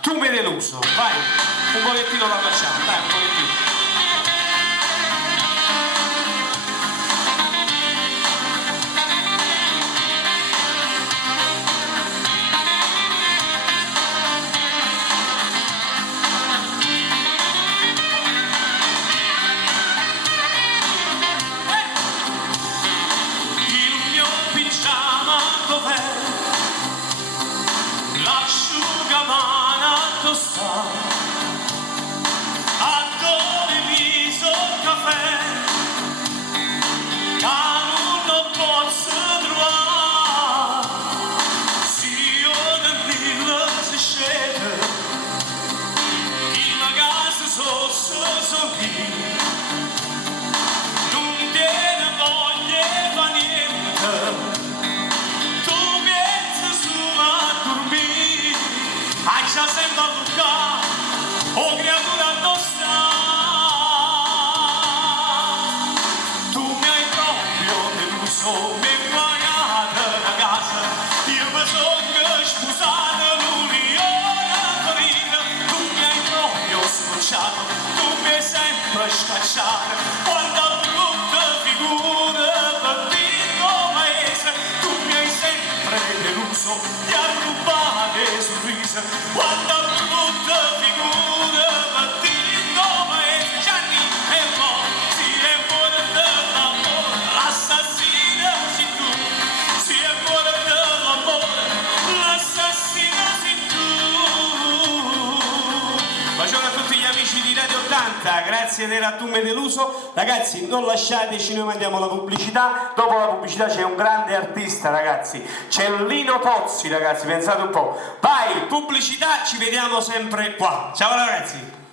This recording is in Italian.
Tu mi hai deluso, vai, un pochettino la facciamo, dai, un pochettino. Il mio pigiama dov'è? L'asciugamano dove sta? A dove viso il caffè? Che non lo posso trovare. Se io nel villa si scende, in casa sono qui. Non tiene voglia fa niente. Tu vieni su a dormire, hai già sempre a toccare, oh creatura nostra. Tu mi hai proprio deluso, mi hai guaiato la casa, io mi sono sposato l'unione farina. Tu mi hai proprio scocciato, tu mi hai sempre scacciato, quando brutta figura per Pino Paese. Tu mi hai sempre deluso, ti hai rubato le sorrisi, quando brutta figura per Pino Paese. Gianni è morto, si è morto dell'amore, l'assassina sei tu, si è morto dell'amore, l'assassina sei tu. Buongiorno a tutti gli amici di Radio 80, grazie della Tu mi hai deluso. Ragazzi, non lasciateci, noi mandiamo la pubblicità. Dopo la pubblicità c'è un grande artista, ragazzi, c'è Lino Tozzi, ragazzi, pensate un po'. Vai, pubblicità, ci vediamo sempre qua. Ciao ragazzi.